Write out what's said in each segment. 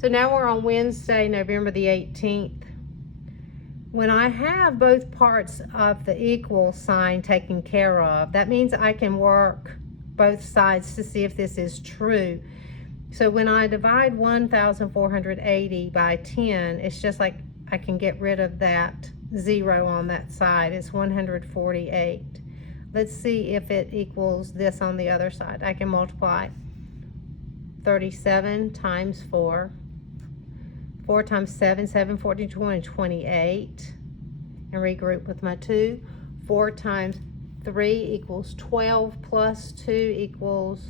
So now we're on Wednesday, November the 18th. When I have both parts of the equal sign taken care of, that means I can work both sides to see if this is true. So when I divide 1,480 by 10, it's just like I can get rid of that 0 on that side. It's 148. Let's see if it equals this on the other side. I can multiply 37 times 4. 4 times 7, 7, 42, and 28. And regroup with my 2. 4 times 3 equals 12 plus 2 equals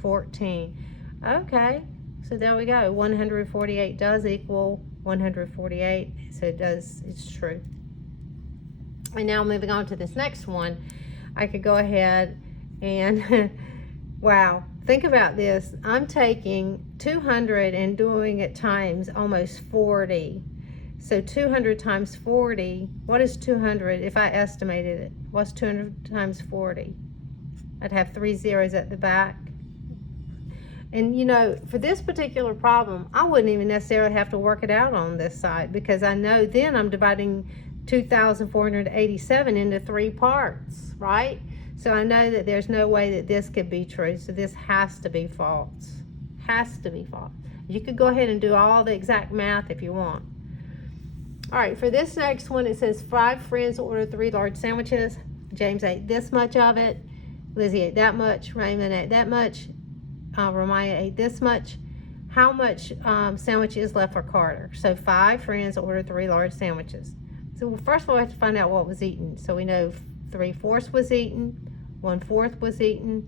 14. Okay, so there we go. 148 does equal 148, so it's true. And now moving on to this next one, I could go ahead and, wow, think about this. I'm taking 200 and doing it times almost 40. So 200 times 40, what is 200 if I estimated it? What's 200 times 40? I'd have 3 zeros at the back. And you know, for this particular problem, I wouldn't even necessarily have to work it out on this side, because I know then I'm dividing 2,487 into 3 parts, right? So I know that there's no way that this could be true. So this has to be false. Has to be false. You could go ahead and do all the exact math if you want. All right, for this next one, it says 5 friends ordered 3 large sandwiches. James ate this much of it. Lizzie ate that much. Raymond ate that much. Ramaya ate this much. How much sandwich is left for Carter? So 5 friends ordered 3 large sandwiches. So first of all, we have to find out what was eaten. So we know 3/4 was eaten, 1/4 was eaten,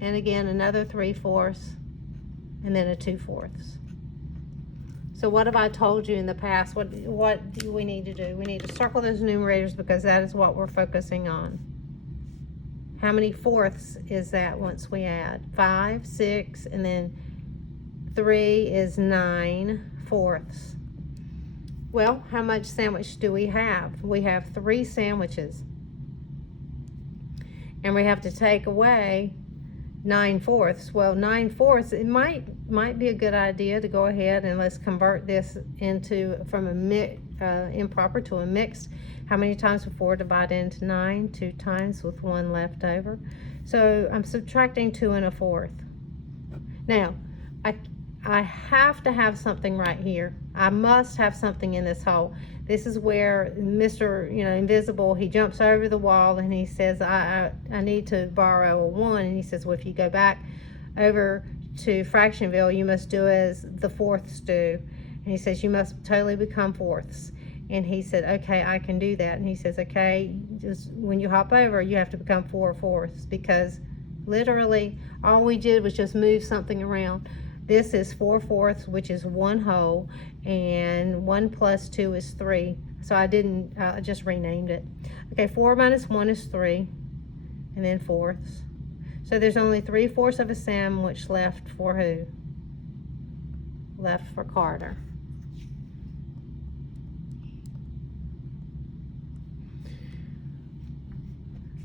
and again another 3/4, and then a 2/4. So what have I told you in the past? What do we need to do? We need to circle those numerators because that is what we're focusing on. How many fourths is that once we add? 5, 6, and then 3 is 9/4. Well, how much sandwich do we have? We have 3 sandwiches. And we have to take away 9/4. Well, 9/4, it might be a good idea to go ahead and let's convert this from a improper to a mixed. How many times would 4 divide into 9? 2 times with 1 left over. So I'm subtracting 2 1/4. Now, I have to have something right here. I must have something in this hole. This is where Mr. Invisible, he jumps over the wall and he says, I need to borrow a 1. And he says, well, if you go back over to Fractionville, you must do as the fourths do. And he says, you must totally become fourths. And he said, okay, I can do that. And he says, okay, just when you hop over, you have to become 4/4, because literally all we did was just move something around. This is 4/4, which is 1 whole, and 1 plus 2 is 3. So I just renamed it. Okay, 4 minus 1 is 3, and then fourths. So there's only 3/4 of a sandwich left for who? Left for Carter.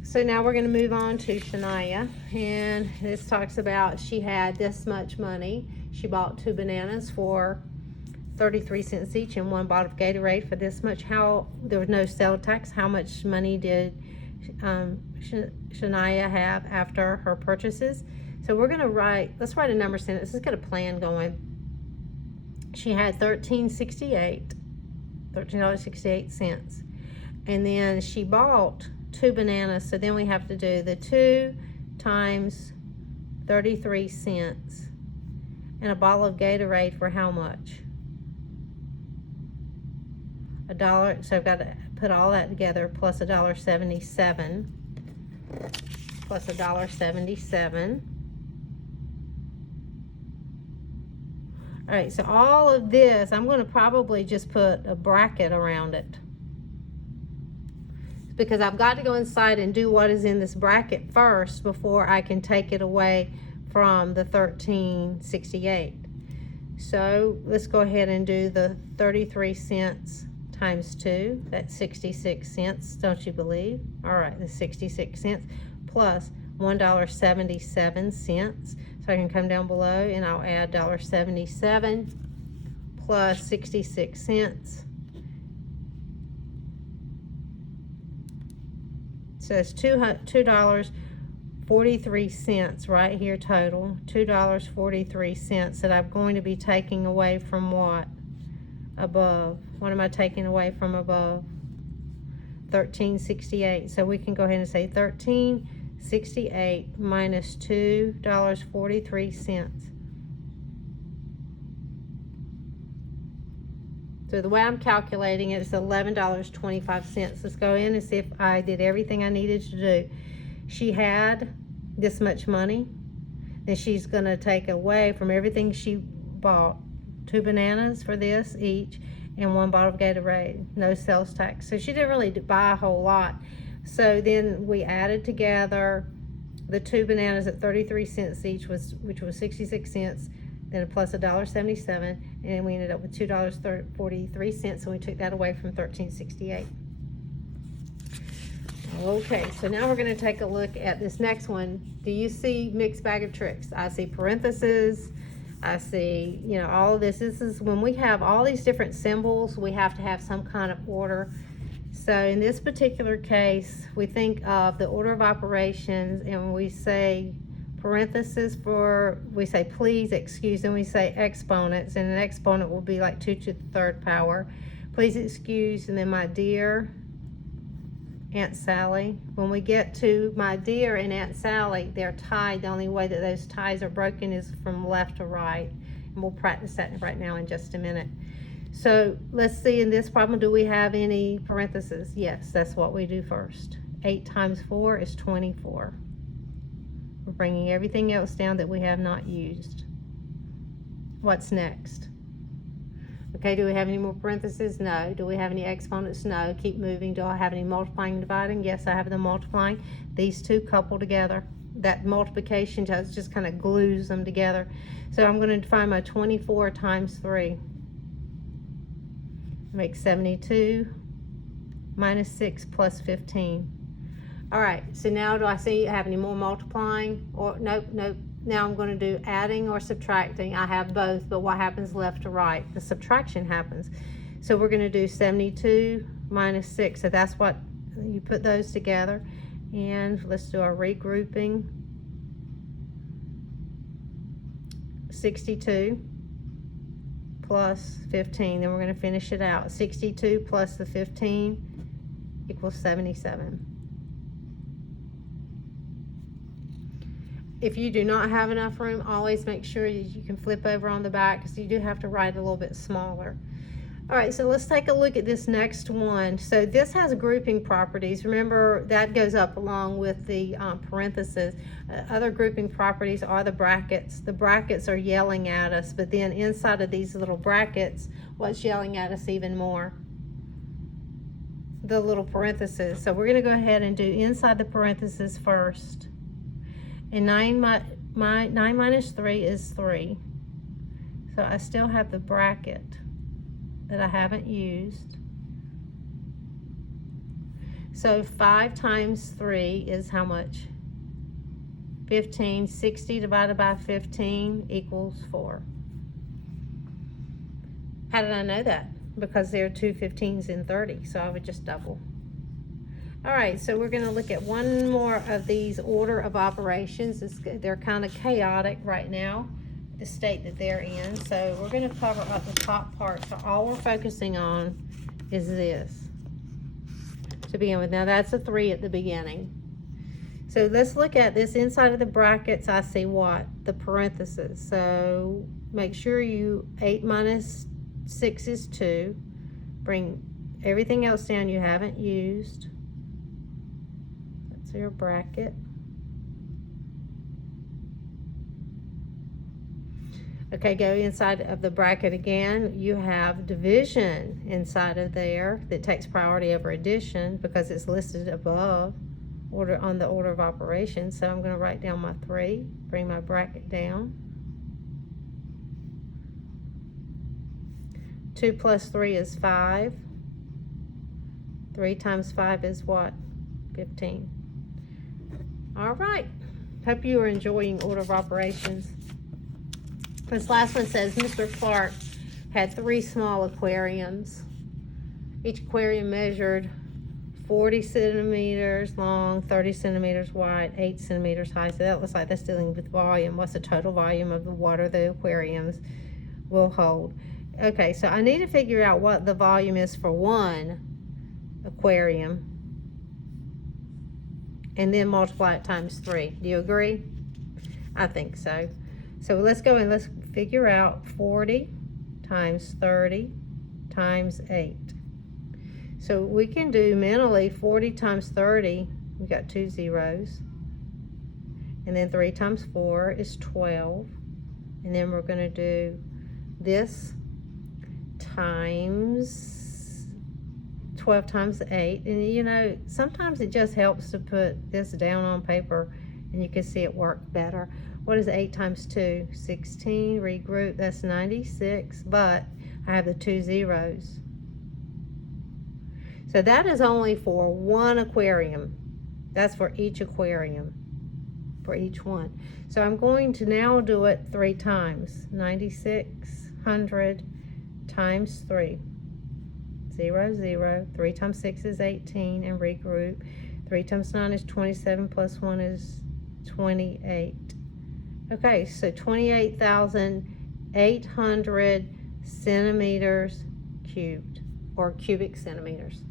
So now we're going to move on to Shania, and this talks about she had this much money. She bought 2 bananas for 33 cents each and 1 bottle of Gatorade for this much. There was no sales tax. How much money did Shania have after her purchases? So we're going to let's write a number sentence. Let's get a plan going. She had $13.68, and then she bought 2 bananas. So then we have to do the 2 times 33 cents and a bottle of Gatorade for how much? $1. So I've got to put all that together, plus $1.77, plus $1.77. All right, so all of this, I'm going to probably just put a bracket around it, because I've got to go inside and do what is in this bracket first before I can take it away from the $13.68. So let's go ahead and do the 33 cents times 2. That's 66 cents, don't you believe? All right, the 66 cents plus $1.77. So I can come down below and I'll add $1.77 plus 66 cents. So it's $2.43 right here total. $2.43 that I'm going to be taking away from what? Above. What am I taking away from above? $13.68. So we can go ahead and say $13.68 minus $2.43. So the way I'm calculating it is $11.25. Let's go in and see if I did everything I needed to do. She had this much money. Then she's going to take away from everything she bought 2 bananas for this each and 1 bottle of Gatorade. No sales tax. So she didn't really buy a whole lot. So then we added together the 2 bananas at 33 cents each, which was 66 cents. Then plus $1.77, and we ended up with $2.43, and we took that away from $13.68. Okay, so now we're going to take a look at this next one. Do you see mixed bag of tricks? I see parentheses. I see, you know, all of this. This is when we have all these different symbols, we have to have some kind of order. So in this particular case, we think of the order of operations, and we say parentheses for, we say please excuse, and we say exponents, and an exponent will be like 2 to the 3rd power. Please excuse, and then my dear Aunt Sally. When we get to my dear and Aunt Sally, they're tied. The only way that those ties are broken is from left to right, and we'll practice that right now in just a minute. So let's see, in this problem, do we have any parentheses? Yes, that's what we do first. 8 times 4 is 24. We're bringing everything else down that we have not used. What's next? Okay, do we have any more parentheses? No. Do we have any exponents? No. Keep moving. Do I have any multiplying and dividing? Yes, I have the multiplying. These two couple together. That multiplication just kind of glues them together. So I'm going to find my 24 times 3. Make 72 minus 6 plus 15. All right, so now do I see I have any more multiplying? Or nope. Now I'm going to do adding or subtracting. I have both, but what happens left to right? The subtraction happens. So we're going to do 72 minus 6. So that's what, you put those together. And let's do our regrouping. 62 plus 15. Then we're going to finish it out. 62 plus the 15 equals 77. If you do not have enough room, always make sure you can flip over on the back, because you do have to write a little bit smaller. All right, so let's take a look at this next one. So this has grouping properties. Remember, that goes up along with the parentheses. Other grouping properties are the brackets. The brackets are yelling at us, but then inside of these little brackets, what's yelling at us even more? The little parentheses. So we're going to go ahead and do inside the parentheses first. And 9 minus 3 is 3. So I still have the bracket that I haven't used. So 5 times 3 is how much? 15. 60 divided by 15 equals 4. How did I know that? Because there are 2 15s in 30, so I would just double. All right, so we're going to look at one more of these order of operations. They're kind of chaotic right now, the state that they're in. So we're going to cover up the top part. So all we're focusing on is this to begin with. Now that's a 3 at the beginning. So let's look at this. Inside of the brackets, I see what? The parentheses. So make sure 8 minus 6 is 2. Bring everything else down you haven't used. Your bracket. Okay, go inside of the bracket again. You have division inside of there that takes priority over addition because it's listed above order on the order of operations. So I'm going to write down my 3, bring my bracket down. 2 plus 3 is 5. 3 times 5 is what? 15. All right, hope you are enjoying order of operations. This last one says, Mr. Clark had 3 small aquariums. Each aquarium measured 40 centimeters long, 30 centimeters wide, 8 centimeters high. So that looks like that's dealing with volume. What's the total volume of the water the aquariums will hold? Okay, so I need to figure out what the volume is for one aquarium and then multiply it times 3. Do you agree? I think so. So let's go and let's figure out 40 times 30 times 8. So we can do mentally 40 times 30, we got 2 zeros. And then 3 times 4 is 12. And then we're going to do this times 12 times 8. And you know, sometimes it just helps to put this down on paper and you can see it work better. What is 8 times 2? 16. Regroup, that's 96, but I have the 2 zeros. So that is only for one aquarium. That's for each aquarium, for each one. So I'm going to now do it 3 times. 9600 times 3. 0, 0. 3 times 6 is 18, and regroup. 3 times 9 is 27, plus 1 is 28. Okay, so 28,800 centimeters cubed, or cubic centimeters.